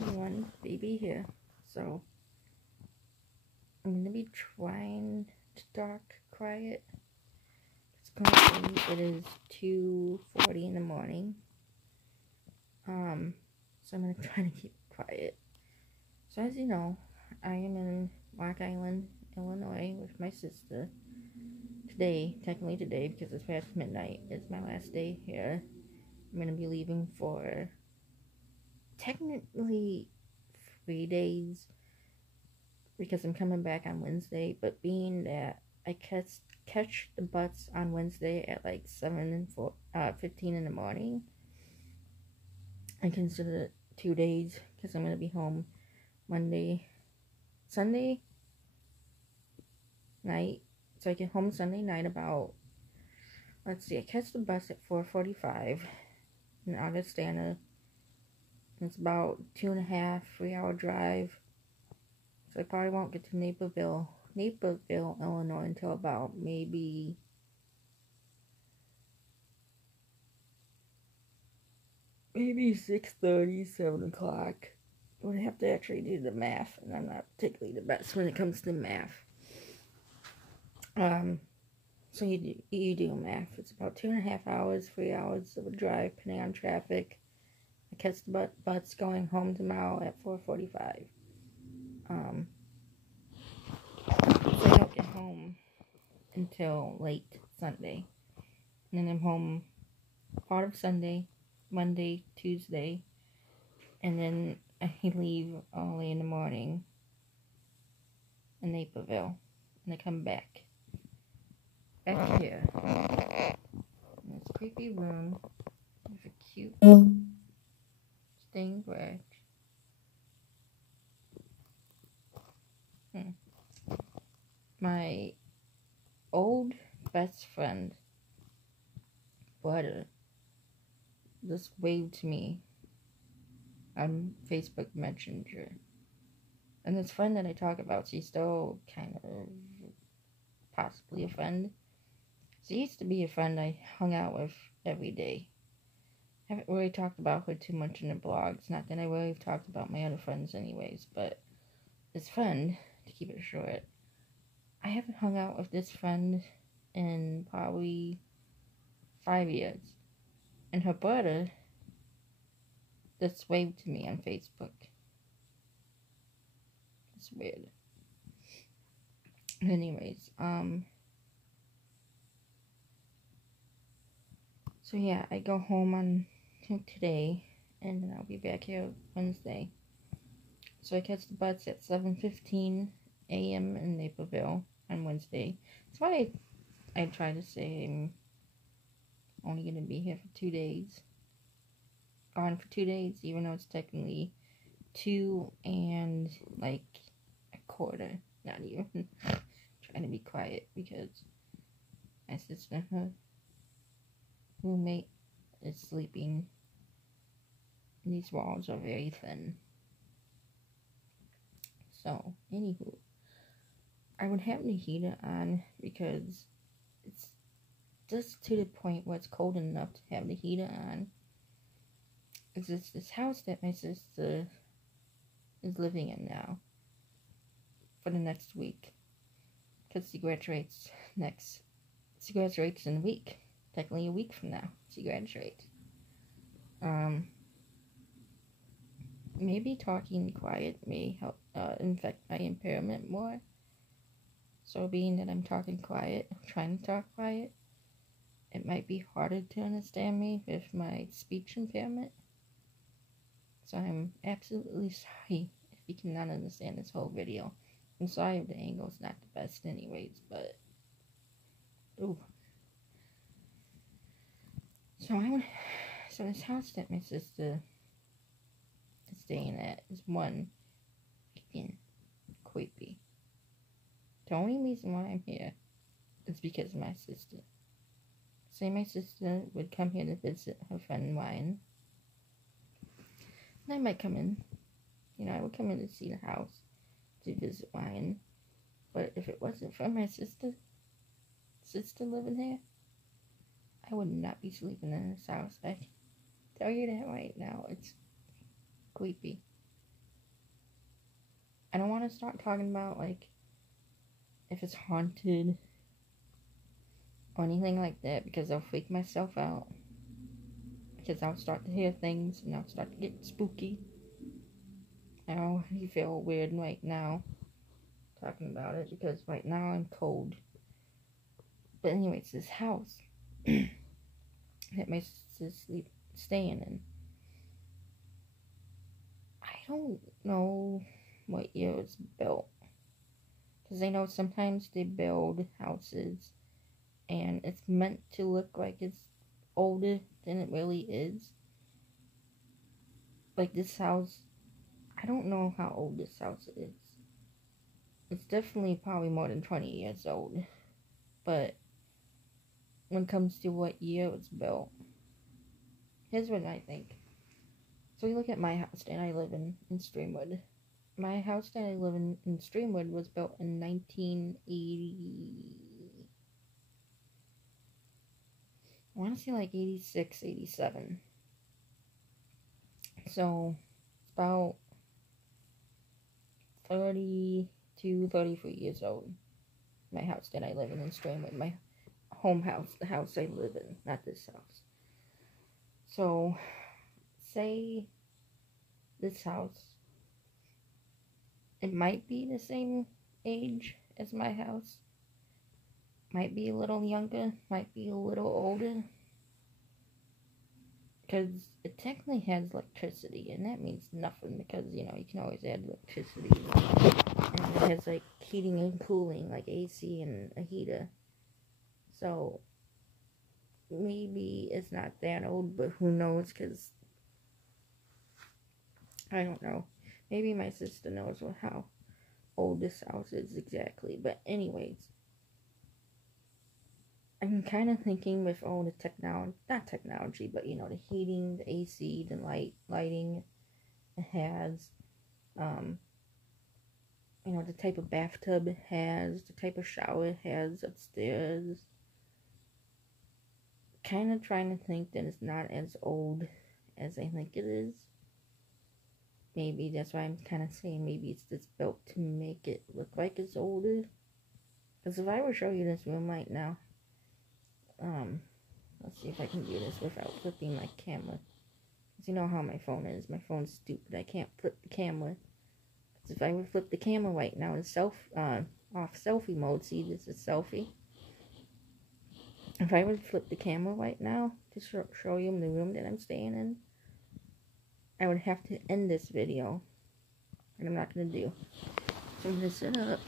everyone, baby here. So I'm gonna be trying to talk quiet. It's currently it is 2:40 in the morning. So I'm gonna try to keep it quiet. So as you know, I am in Rock Island, Illinois with my sister. Technically today, because it's past midnight, is my last day here. I'm gonna be leaving for technically 3 days because I'm coming back on Wednesday, but being that I catch the bus on Wednesday at like 7:15 in the morning, I consider it 2 days because I'm gonna be home Sunday night. So I get home Sunday night about, I catch the bus at 4:45 in Augustana. It's about 2.5, 3-hour drive. So I probably won't get to Naperville, Illinois until about maybe 6:30, 7 o'clock. I would have to actually do the math, and I'm not particularly the best when it comes to math. So you do math. It's about 2.5 hours, 3 hours of a drive, depending on traffic. I catch the bus going home tomorrow at 4:45. So I don't get home until late Sunday. And then I'm home part of Sunday, Monday, Tuesday, and then I leave early in the morning in Naperville, and I come back here in this creepy room with a cute stained glass. My old best friend, Butter, just waved to me on Facebook Messenger. And this friend that I talk about, she's still kind of possibly a friend. She used to be a friend I hung out with every day. I haven't really talked about her too much in the blogs. Not that I really have talked about my other friends anyways, but this friend, to keep it short, I haven't hung out with this friend in probably 5 years. And her brother just waved to me on Facebook. It's weird. Anyways, so yeah, I go home on today, and then I'll be back here Wednesday. So I catch the bus at 7:15 a.m. in Naperville on Wednesday. That's why I try to say I'm only going to be here for 2 days. Gone for 2 days, even though it's technically 2 and like a quarter. Not even. Trying to be quiet because my sister, her roommate, is sleeping. And these walls are very thin. So, anywho, I would have the heater on because it's just to the point where it's cold enough to have the heater on. Because it's this house that my sister is living in now for the next week. Because she graduates in a week. Technically a week from now, she graduates. Maybe talking quiet may help infect my impairment more. So being that I'm talking quiet, trying to talk quiet, it might be harder to understand me with my speech impairment. So I'm absolutely sorry if you cannot understand this whole video. I'm sorry if the angle's not the best anyways, but ooh. So this house that my sister is staying at is one, again, creepy. The only reason why I'm here is because of my sister. Say my sister would come here to visit her friend Ryan. And I might come in. I would come in to see the house, to visit Ryan. But if it wasn't for my sister living here, I would not be sleeping in this house. I can tell you that right now. It's creepy. I don't want to start talking about, like, if it's haunted or anything like that, because I'll freak myself out. Because I'll start to hear things, and I'll start to get spooky. I already feel weird right now talking about it, because right now I'm cold. But anyways, this house that my sister's staying in, I don't know what year it's built. Because I know sometimes they build houses and it's meant to look like it's older than it really is. Like this house, I don't know how old this house is. It's definitely probably more than 20 years old. But when it comes to what year it was built, here's what I think. So you look at my house that I live in Streamwood. My house that I live in Streamwood was built in 1980. I want to say like 86, 87. So it's about 32, 33 years old. My house that I live in Streamwood. My home house, the house I live in, not this house. So, say this house, it might be the same age as my house. Might be a little younger, might be a little older. Because it technically has electricity, and that means nothing because, you know, you can always add electricity. And it has, like, heating and cooling, like AC and a heater. So, maybe it's not that old, but who knows, because I don't know. Maybe my sister knows how old this house is exactly. But anyways, I'm kind of thinking with all the technology, not technology, but, you know, the heating, the AC, the lighting it has, you know, the type of bathtub it has, the type of shower it has upstairs. Kind of trying to think that it's not as old as I think it is. Maybe that's why I'm kind of saying maybe it's just built to make it look like it's older. Because if I were to show you this room right now, let's see if I can do this without flipping my camera. Because you know how my phone is. My phone's stupid. I can't flip the camera. Because if I would flip the camera right now in off selfie mode, see, this is selfie. If I would flip the camera right now to show you the room that I'm staying in, I would have to end this video. And I'm not going to do. So I'm going to sit up.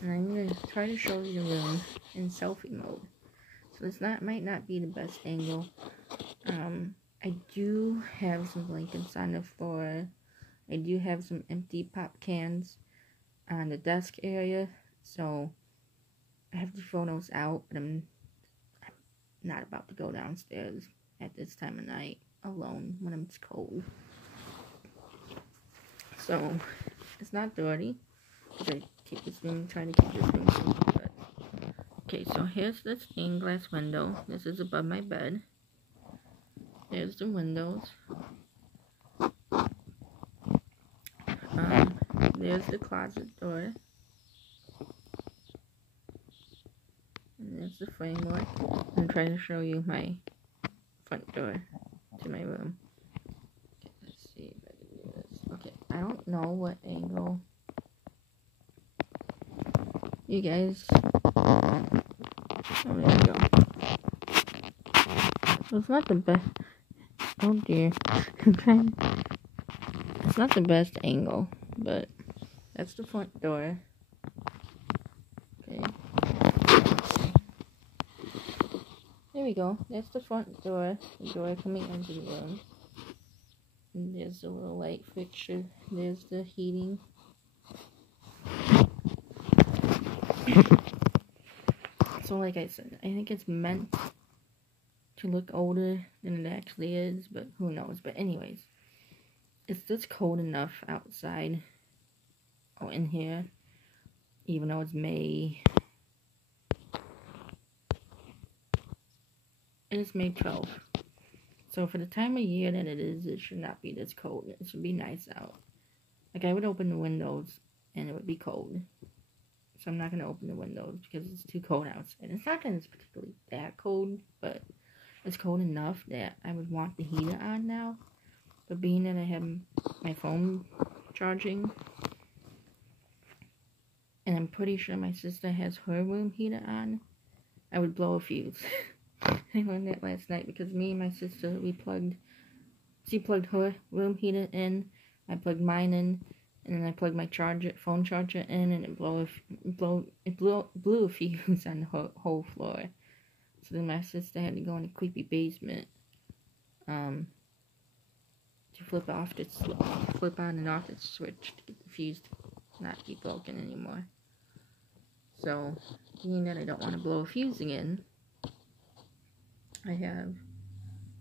And I'm going to try to show you the room in selfie mode. So this might not be the best angle. I do have some blankets on the floor. I do have some empty pop cans on the desk area. So I have to throw those out. But I'm not about to go downstairs at this time of night alone when it's cold. So it's not dirty. I keep this room, trying to keep this room good. Okay, so here's the stained glass window. This is above my bed. There's the windows. There's the closet door. And there's the framework. I'm trying to show you my front door to my room. Okay, let's see if I can do this. Okay, I don't know what angle you guys. Oh, there we go. So it's not the best. Oh dear. I'm trying. It's not the best angle, but that's the front door. Okay. There we go. That's the front door. The door coming into the room. And there's the little light fixture. There's the heating. So like I said, I think it's meant to look older than it actually is, but who knows. But anyways, it's just cold enough outside, in here, even though it's May. It is May 12th. So for the time of year that it is, it should not be this cold. It should be nice out. Like, I would open the windows and it would be cold. So I'm not going to open the windows because it's too cold outside. It's not that it's particularly that cold, but it's cold enough that I would want the heater on now. But being that I have my phone charging, and I'm pretty sure my sister has her room heater on, I would blow a fuse. I learned that last night because me and my sister, she plugged her room heater in, I plugged mine in, and then I plugged my phone charger in, and it blew a fuse on the whole floor. So then my sister had to go in a creepy basement, to flip on and off the switch to get the fuse to not be broken anymore. So, being that I don't want to blow a fuse again, I have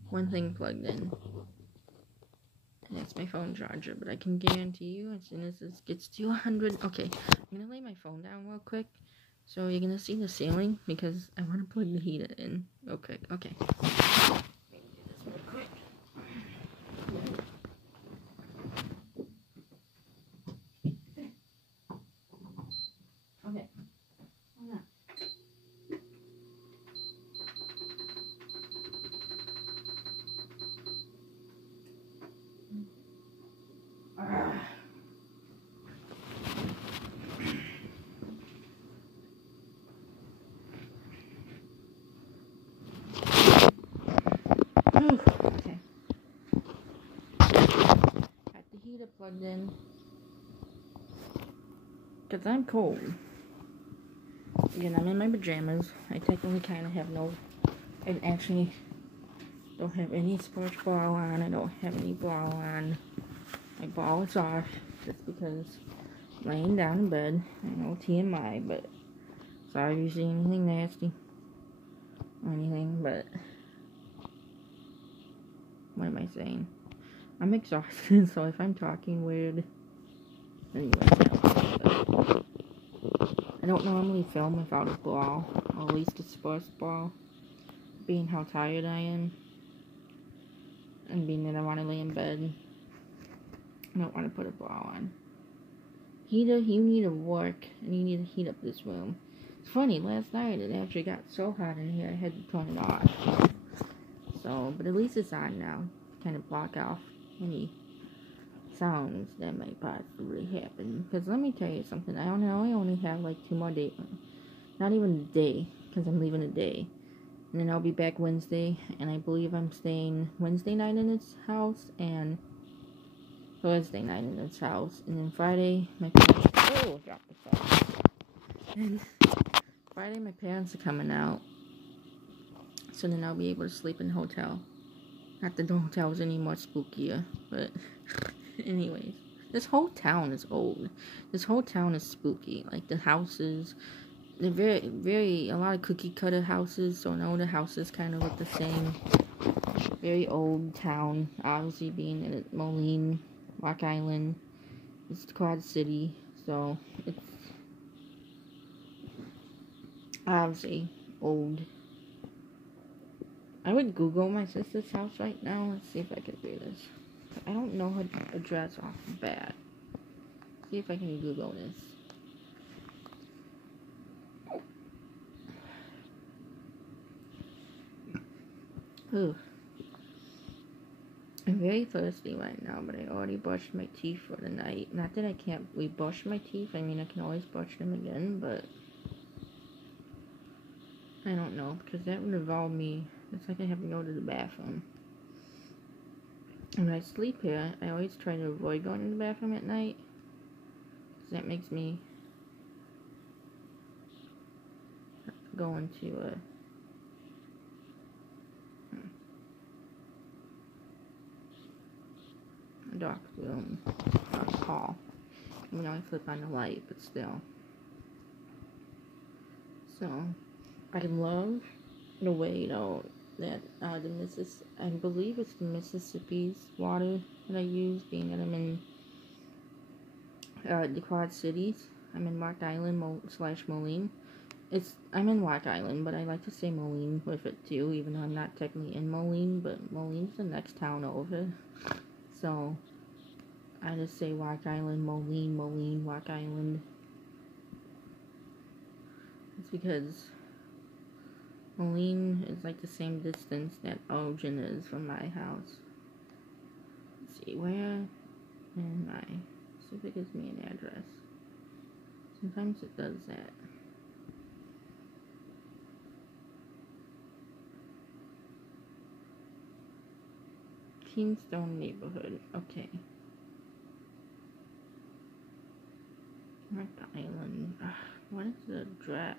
one thing plugged in, and that's my phone charger. But I can guarantee you, as soon as this gets to 100, okay, I'm gonna lay my phone down real quick, so you're gonna see the ceiling, because I want to plug the heater in real quick. Okay. Okay. Hold on. Okay. Got the heater plugged in, because I'm cold. Again, I'm in my pajamas. I technically kind of have I actually don't have any sports bra on. I don't have any bra on. My bra is off just because I'm laying down in bed. I know TMI, but sorry if you see anything nasty or anything, but what am I saying? I'm exhausted, so if I'm talking weird, anyway, I don't normally film without a bra, or at least a sports bra, being how tired I am, and being that I want to lay in bed. I don't want to put a bra on. Heater, you need to work, and you need to heat up this room. It's funny, last night it actually got so hot in here I had to turn it off. So, but at least it's on now. Kind of block off any sounds that might possibly happen. Because let me tell you something, I only have like 2 more days. Not even a day, because I'm leaving a day. And then I'll be back Wednesday, and I believe I'm staying Wednesday night in its house, and Thursday night in its house. And then Friday, my parents... Oh, dropped the phone. And Friday, my parents are coming out. So then I'll be able to sleep in the hotel. Not that the hotel is any more spookier, but anyways. This whole town is old. This whole town is spooky. Like, the houses, they're a lot of cookie cutter houses, so all the houses kind of look the same. Very old town, obviously being in Moline, Rock Island. It's the Quad City, so it's obviously old. I would Google my sister's house right now. Let's see if I can do this. I don't know her address off the bat. See if I can Google this. Ooh. I'm very thirsty right now, but I already brushed my teeth for the night. Not that I can't re-brush my teeth. I mean, I can always brush them again, but I don't know, because that would involve me. It's like I have to go to the bathroom. When I sleep here, I always try to avoid going to the bathroom at night, because that makes me go into a dark room, dark hall. You know, I flip on the light, but still. So, I love the way, though, that I believe it's the Mississippi's water that I use, being that I'm in the Quad Cities. I'm in Rock Island / Moline. I'm in Rock Island, but I like to say Moline with it too, even though I'm not technically in Moline, but Moline's the next town over. So, I just say Rock Island, Moline, Rock Island. It's because Moline is like the same distance that Elgin is from my house. Let's see, where am I? See if it gives me an address. Sometimes it does that. Keenstone neighborhood. Okay. Rock Island. What is the address?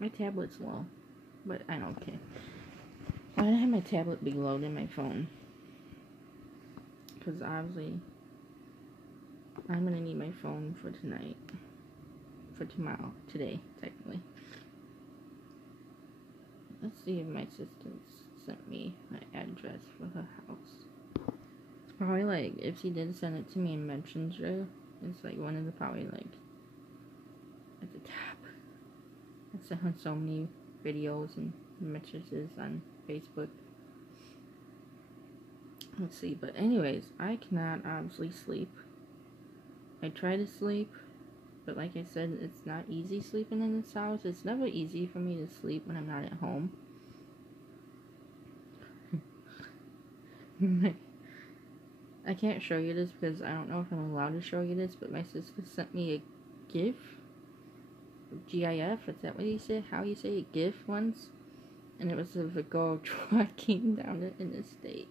My tablet's low, but I don't care. Why did I have my tablet be low than my phone? Because obviously, I'm gonna need my phone for tonight. For tomorrow. Today, technically. Let's see if my assistant sent me my address for her house. It's probably like, if she did send it to me in Messenger, it's like one of the probably like at the top. I sent her so many videos and messages on Facebook. Let's see, but anyways, I cannot obviously sleep. I try to sleep, but like I said, it's not easy sleeping in this house. It's never easy for me to sleep when I'm not at home. I can't show you this because I don't know if I'm allowed to show you this, but my sister sent me a GIF. GIF, is that what you say? How you say it? GIF once? And it was of a girl trucking down the interstate.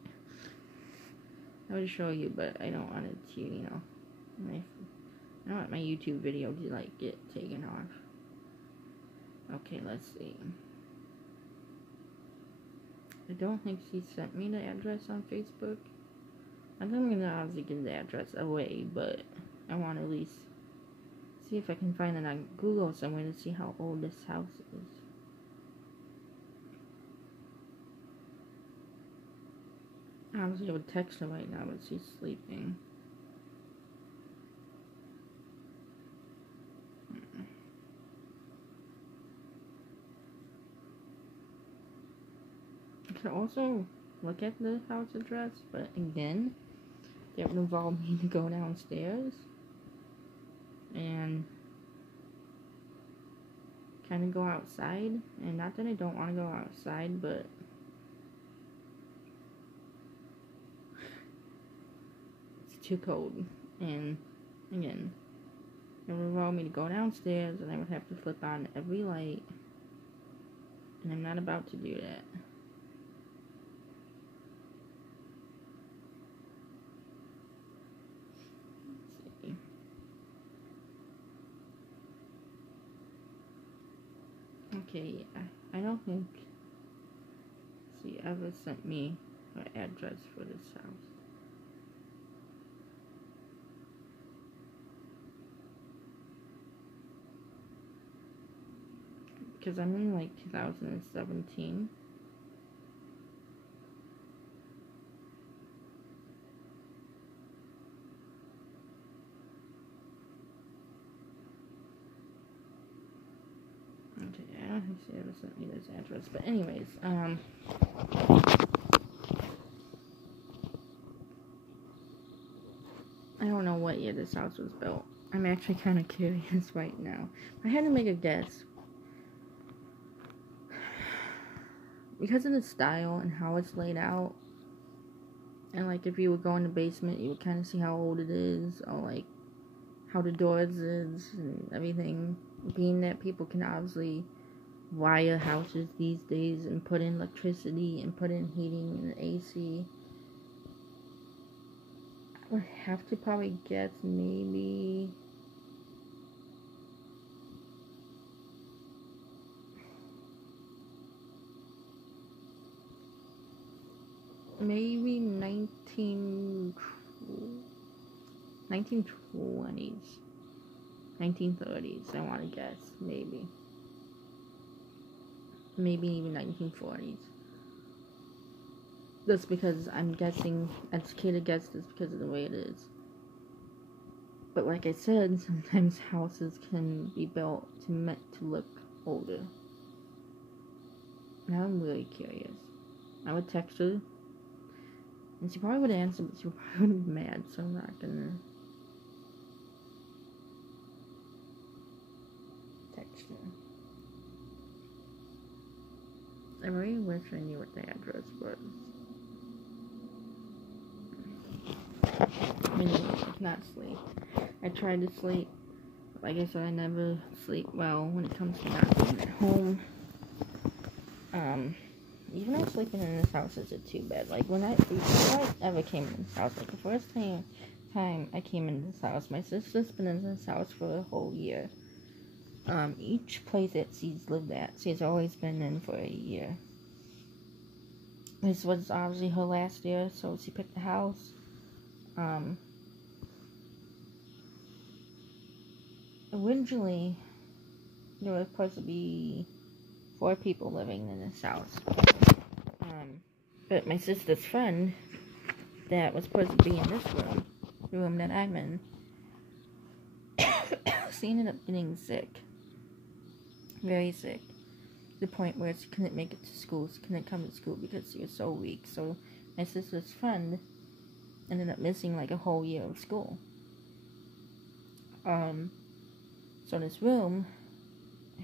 I would show you, but I don't want it to, you know, I don't want my YouTube video to, like, get taken off. Okay, let's see. I don't think she sent me the address on Facebook. I think I'm gonna obviously give the address away, but I want to at least see if I can find it on Google somewhere to see how old this house is. Obviously, I would text her right now, but she's sleeping. I could also look at the house address, but again, that would involve me to go downstairs and kind of go outside. And not that I don't want to go outside, but it's too cold. And again, it would involve me to go downstairs, and I would have to flip on every light, and I'm not about to do that. Okay, I don't think she ever sent me her address for this house. Because I'm in like 2017. Okay, I don't think she ever sent me this address. But anyways, I don't know what year this house was built. I'm actually kind of curious right now. I had to make a guess. Because of the style and how it's laid out, and like if you would go in the basement, you would kind of see how old it is, or like how the doors is and everything. Being that people can obviously wire houses these days and put in electricity and put in heating and AC, I would have to probably guess maybe maybe 1920s, 1930s, I want to guess, maybe even 1940s. That's because I'm guessing, educated guess, is because of the way it is. But like I said, sometimes houses can be built meant to look older. Now I'm really curious. I would text her And she probably would answer, but she probably would be mad, so I'm not gonna text her. I really wish I knew what the address was. I cannot sleep. I tried to sleep. Like I said, I never sleep well when it comes to not being at home. Even though sleeping in this house isn't too bad. Like, before I ever came in this house, like, the first time I came in this house, my sister's been in this house for a whole year. Each place that she's lived at, she's always been in for a year. This was obviously her last year, so she picked the house. Originally, there was supposed to be 4 people living in this house. But my sister's friend that was supposed to be in this room, the room that I'm in, she ended up getting sick. Very sick. To the point where she couldn't make it to school. She couldn't come to school because she was so weak. So my sister's friend ended up missing like a whole year of school. So this room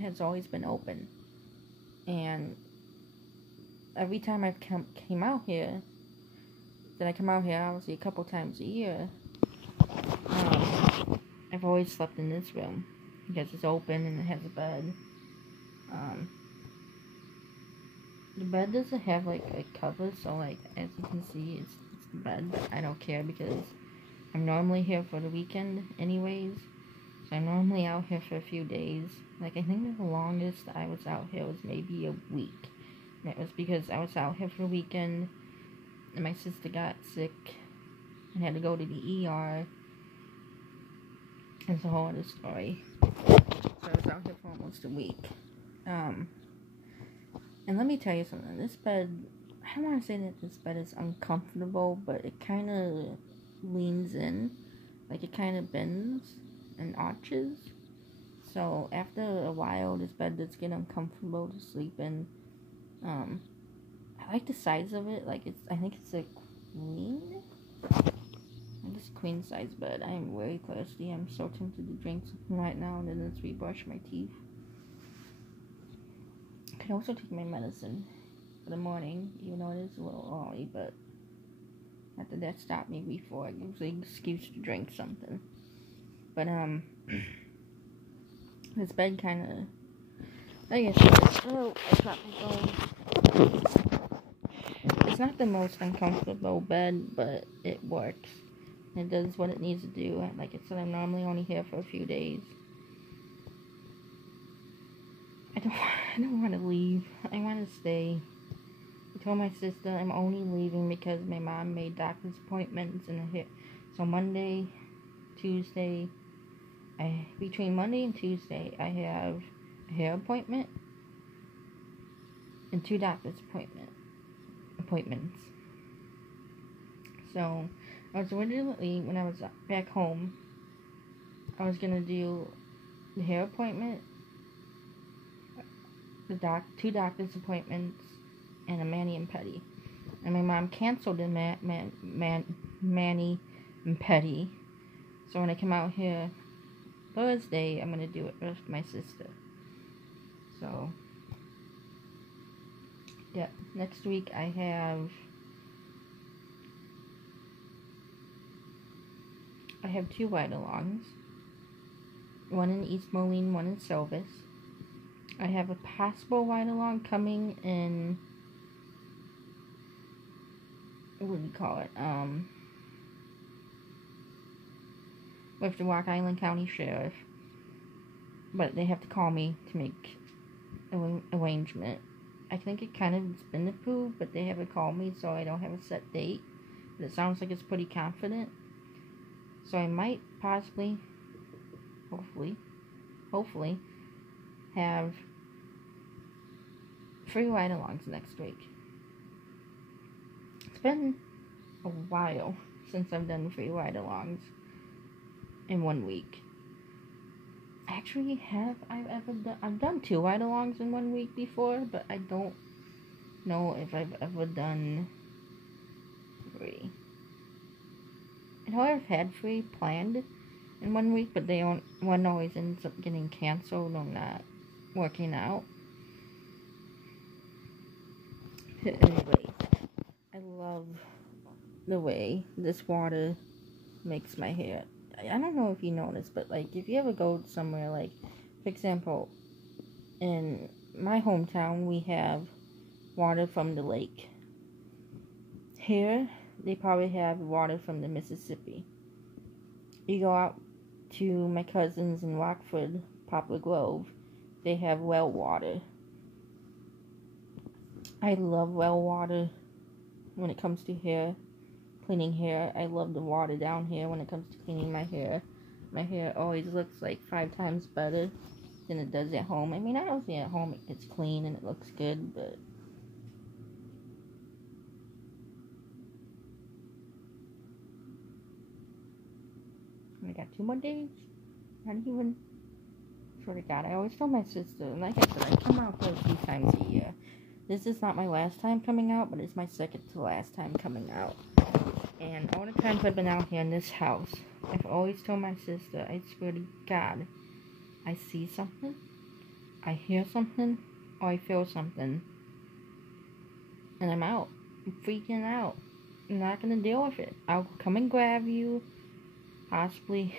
has always been open. And every time I came out here, that I come out here obviously a couple times a year, I've always slept in this room because it's open and it has a bed. The bed doesn't have like a cover, so like as you can see, it's the bed. But I don't care because I'm normally here for the weekend anyways. So I'm normally out here for a few days. Like, I think the longest I was out here was maybe a week. And it was because I was out here for a weekend, and my sister got sick, and had to go to the ER. It's a whole other story. So I was out here for almost a week. And let me tell you something. This bed, I don't want to say that this bed is uncomfortable, but it kind of leans in. Like, it kind of bends and arches. So after a while, this bed does get uncomfortable to sleep in. I like the size of it. Like, I think it's a queen. It's a queen size bed. I am very thirsty. I'm so tempted to drink something right now and then rebrush my teeth. I could also take my medicine for the morning, even though it is a little early, but after that stopped me before. I usually an excuse to drink something. But, this bed kind of, I guess, oh, I dropped my phone. It's not the most uncomfortable bed, but it works. It does what it needs to do. Like I said, I'm normally only here for a few days. I don't want to leave. I want to stay. I told my sister I'm only leaving because my mom made doctor's appointments and so Monday, Tuesday, between Monday and Tuesday, I have a hair appointment and 2 doctor's appointments. So, I was originally, when I was back home, I was going to do the hair appointment, the 2 doctor's appointments, and a mani and pedi. And my mom canceled the mani and pedi. So when I come out here Thursday, I'm going to do it with my sister. So, yeah, next week I have 2 ride-alongs. One in East Moline, one in Silvis. I have a possible ride-along coming in, what do you call it, with the Rock Island County Sheriff. But they have to call me to make an arrangement. I think it kind of has been approved, but they haven't called me, so I don't have a set date. But it sounds like it's pretty confident. So I might possibly, hopefully, have 3 ride-alongs next week. It's been a while since I've done 3 ride-alongs in 1 week. Actually, I've done 2 ride-alongs in 1 week before, but I don't know if I've ever done 3. I know I've had 3 planned in 1 week, but one always ends up getting canceled or not working out. But anyway, I love the way this water makes my hair. I don't know if you noticed, but like if you ever go somewhere, like for example, in my hometown we have water from the lake. Here they probably have water from the Mississippi. You go out to my cousins in Rockford, Poplar Grove, they have well water. I love well water when it comes to hair, cleaning hair. I love the water down here when it comes to cleaning my hair. My hair always looks like 5 times better than it does at home. I mean, obviously at home it gets clean and it looks good, but I got 2 more days. Not even. Swear to God, I always tell my sister, and like I said, I come out for a few times a year. This is not my last time coming out, but it's my second to last time coming out. And all the times I've been out here in this house, I've always told my sister, I swear to God, I see something, I hear something, or I feel something, and I'm out. I'm freaking out. I'm not gonna deal with it. I'll come and grab you, possibly.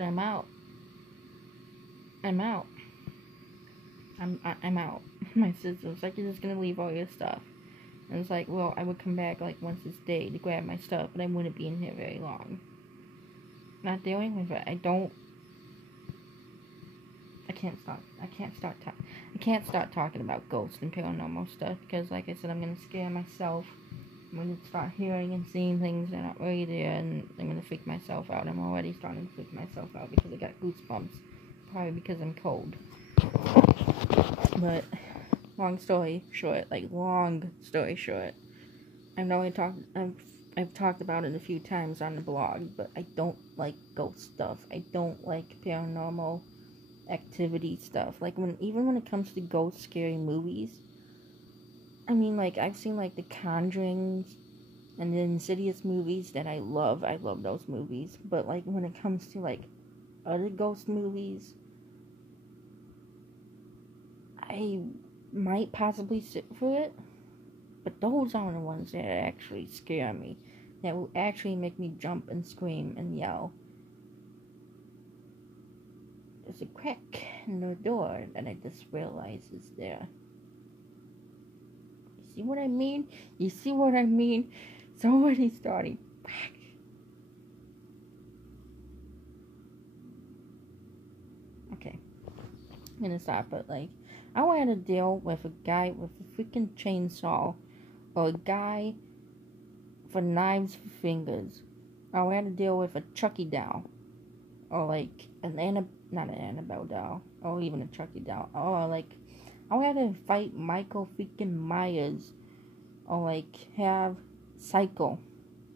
I'm out. I'm out. I'm out. My sister was like, you're just gonna leave all your stuff. And it's like, well, I would come back like once this day to grab my stuff, but I wouldn't be in here very long. Not dealing with it. I can't start talking about ghosts and paranormal stuff because, like I said, I'm gonna scare myself. I'm gonna start hearing and seeing things that aren't really there, and I'm gonna freak myself out. I'm already starting to freak myself out because I got goosebumps. Probably because I'm cold. But long story short, I know I've talked about it a few times on the blog, but I don't like ghost stuff. I don't like paranormal activity stuff. Like even when it comes to ghost scary movies, I mean, like I've seen like the Conjurings and the Insidious movies that I love. I love those movies, but like when it comes to like other ghost movies, I might possibly sit for it, but those aren't the ones that actually scare me, that will actually make me jump and scream and yell. There's a crack in the door that I just realized is there. You see what I mean? You see what I mean? Somebody's starting. Okay, I'm gonna stop, but like, I want to deal with a guy with a freaking chainsaw, or a guy for knives for fingers. I want to deal with a Chucky doll, or like not an Annabelle doll, or even a Chucky doll, or like I want to fight Michael freaking Myers, or like have Psycho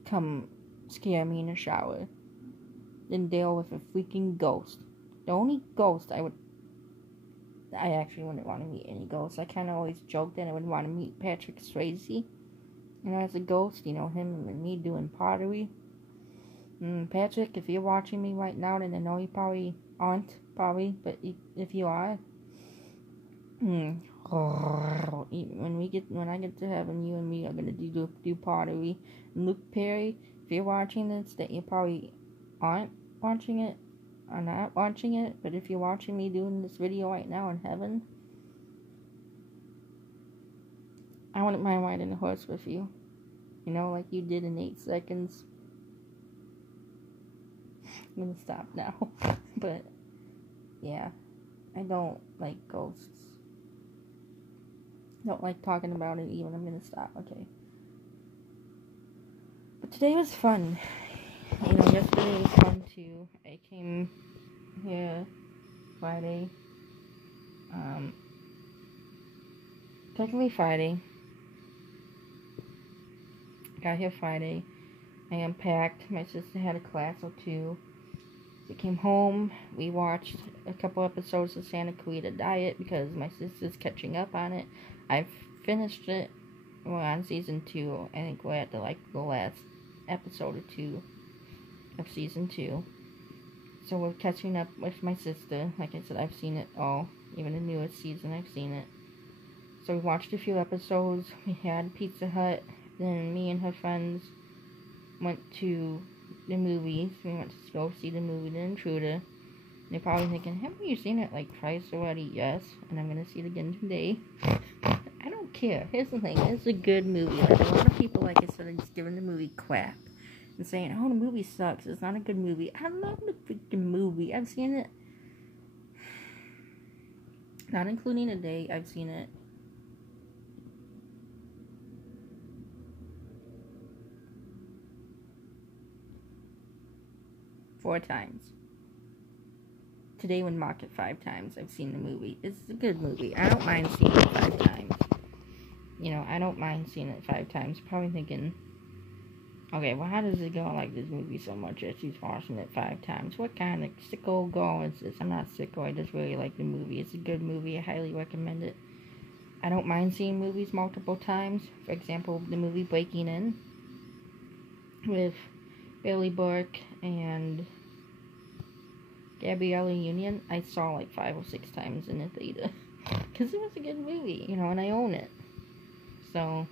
come scare me in the shower, then deal with a freaking ghost. The only ghost I actually wouldn't want to meet any ghosts. I kind of always joke that I would want to meet Patrick Swayze, as a ghost, him and me doing pottery. Patrick, if you're watching me right now, then I know you probably aren't, but if you are, when I get to heaven, you and me are gonna do pottery. And Luke Perry, if you're watching this, that you probably aren't watching it, or not watching it, but if you're watching me doing this video right now in heaven, I wouldn't mind riding a horse with you, like you did in 8 seconds. I'm gonna stop now. But yeah, I don't like ghosts. Don't like talking about it even. I'm gonna stop. Okay. But today was fun. Yesterday was fun too. I came here Friday. Technically Friday. Got here Friday. I unpacked. My sister had a class or two. We came home. We watched a couple episodes of Santa Clarita Diet because my sister's catching up on it. I've finished it. we're on season 2. I think we're at the last episode or 2 of season 2. So we're catching up with my sister. Like I said, I've seen it all. Even the newest season, I've seen it. So we watched a few episodes. We had Pizza Hut. Then me and her friends went to the movies. We went to go see the movie The Intruder. And they're probably thinking, haven't you seen it like twice already? Yes. And I'm going to see it again today. I don't care. Here's the thing. It's a good movie. Like, a lot of people, like I said, are just giving the movie crap. And saying, oh, the movie sucks. It's not a good movie. I love the freaking movie. I've seen it. Not including today. I've seen it 4 times. Today would mark it 5 times. I've seen the movie. It's a good movie. I don't mind seeing it 5 times. You know, I don't mind seeing it 5 times. Probably thinking, okay, well, how does it go? I like this movie so much that she's watching it 5 times. What kind of sicko girl is this? I'm not sicko. I just really like the movie. It's a good movie. I highly recommend it. I don't mind seeing movies multiple times. For example, the movie Breaking In with Billy Burke and Gabrielle Union, I saw like 5 or 6 times in the theater. Because it was a good movie, you know, and I own it. So,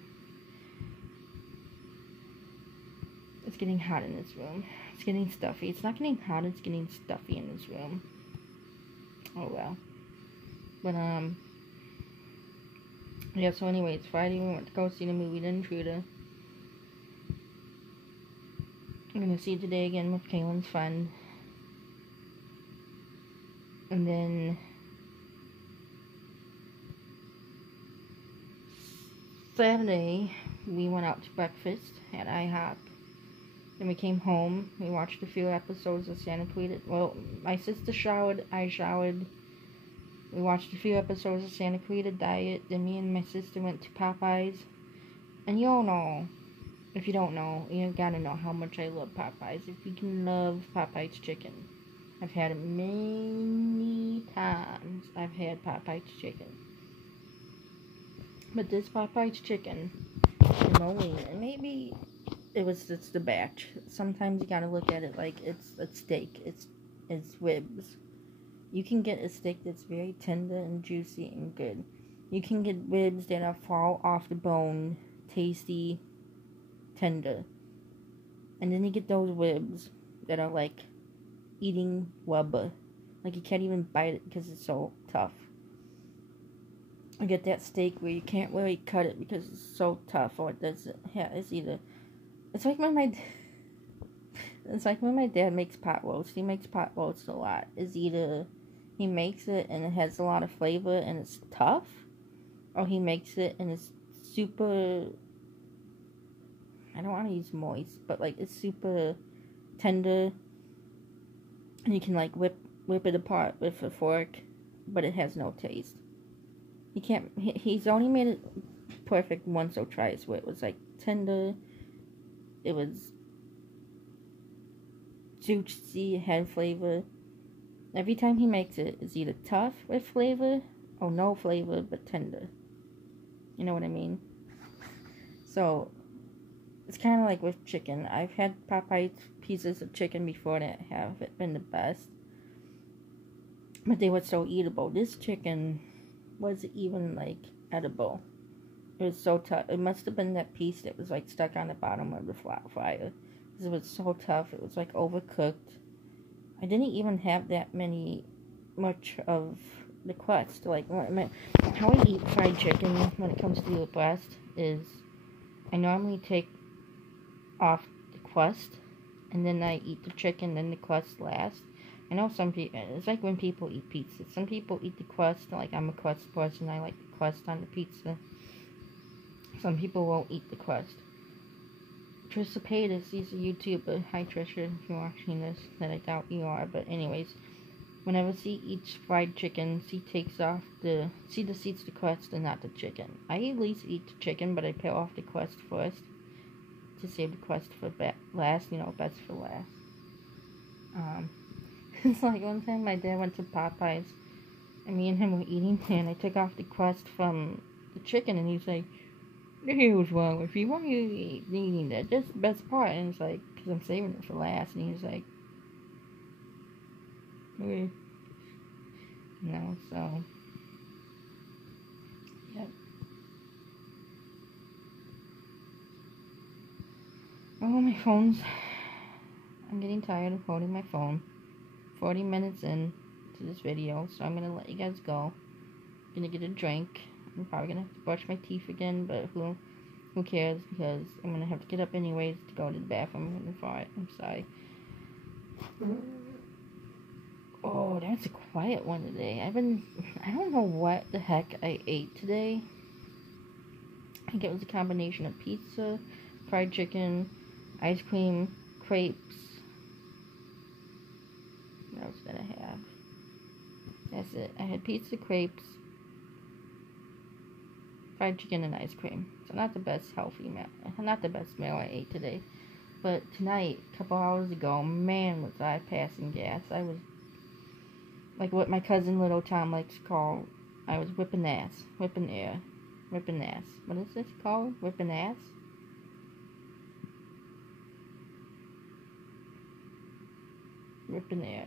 it's getting hot in this room. It's getting stuffy. It's not getting hot, it's getting stuffy in this room. Oh well. But, yeah, so anyway, it's Friday. We went to go see the movie The Intruder. I'm gonna see it today again with Kaylin's friend. And then Saturday, we went out to breakfast at IHOP. Then we came home. We watched a few episodes of Santa Clarita. Well, my sister showered. I showered. We watched a few episodes of Santa Clarita Diet. Then me and my sister went to Popeyes. And you all know, if you don't know, you gotta know how much I love Popeyes. If you can love Popeyes chicken. I've had it many times. I've had Popeyes chicken. But this Popeyes chicken, maybe it was just the batch. Sometimes you gotta look at it like it's a steak. It's ribs. You can get a steak that's very tender and juicy and good. You can get ribs that are fall off the bone, tasty, tender. And then you get those ribs that are like eating rubber. Like you can't even bite it because it's so tough. I get that steak where you can't really cut it because it's so tough, or it's like when my dad makes pot roast. He makes pot roast a lot. It's either he makes it and it has a lot of flavor and it's tough, or he makes it and it's super, I don't want to use moist, but like it's super tender and you can like whip it apart with a fork, but it has no taste. He's only made it perfect once or twice where it was like tender, it was juicy, it had flavor. Every time he makes it, it's either tough with flavor or no flavor but tender. You know what I mean? So, it's kind of like with chicken. I've had Popeyes pieces of chicken before that haven't been the best. But they were so eatable. This chicken wasn't even like edible. It was so tough. It must have been that piece that was like stuck on the bottom of the fryer. Because it was so tough. It was like overcooked. I didn't even have that much of the crust. Like, how I eat fried chicken when it comes to the breast is I normally take off the crust and then I eat the chicken, then the crust last. I know some people, it's like when people eat pizza. Some people eat the crust, like I'm a crust person, I like the crust on the pizza. Some people won't eat the crust. Trisha Paytas, she's a YouTuber. Hi Trisha, if you're watching this, that I doubt you are, but anyways. Whenever she eats fried chicken, she just eats the crust and not the chicken. I at least eat the chicken, but I peel off the crust first. To save the crust for last, best for last. It's like one time my dad went to Popeyes, and me and him were eating, and I took off the crust from the chicken, and he's like, The hell's wrong with you? Why are you eating that? That's the best part. And it's like, because I'm saving it for last. And he's like, okay. So. Yep. Oh, my phone's. I'm getting tired of holding my phone. 40 minutes in to this video, so I'm gonna let you guys go. Gonna get a drink. I'm probably gonna have to brush my teeth again, but who cares, because I'm gonna have to get up anyways to go to the bathroom before I'm sorry. Oh, that's a quiet one today. I don't know what the heck I ate today. I think it was a combination of pizza, fried chicken, ice cream, crepes. What else did I have? That's it. I had pizza, crepes, fried chicken, and ice cream. So not the best healthy meal. Not the best meal I ate today. But tonight, a couple hours ago, man, was I passing gas. I was, like what my cousin Little Tom likes to call, I was whipping ass. Whipping air. Whipping ass. What is this called? Whipping ass? Whipping air.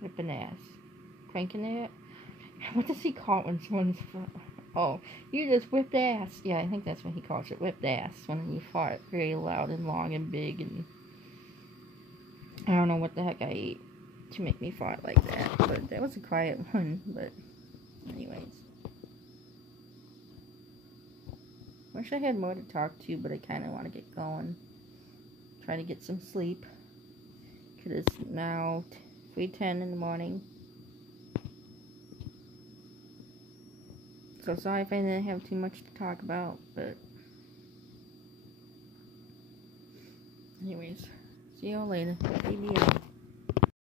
Whipping ass. Cranking air? What does he call it when someone's... Oh, you just whipped ass. Yeah, I think that's what he calls it. Whipped ass. When you fart very loud and long and big and... I don't know what the heck I ate to make me fart like that. But that was a quiet one. But anyways. Wish I had more to talk to, but I kind of want to get going. Try to get some sleep. Because it's now 3:10 in the morning. So sorry if I didn't have too much to talk about, but anyways, see y'all later. Baby.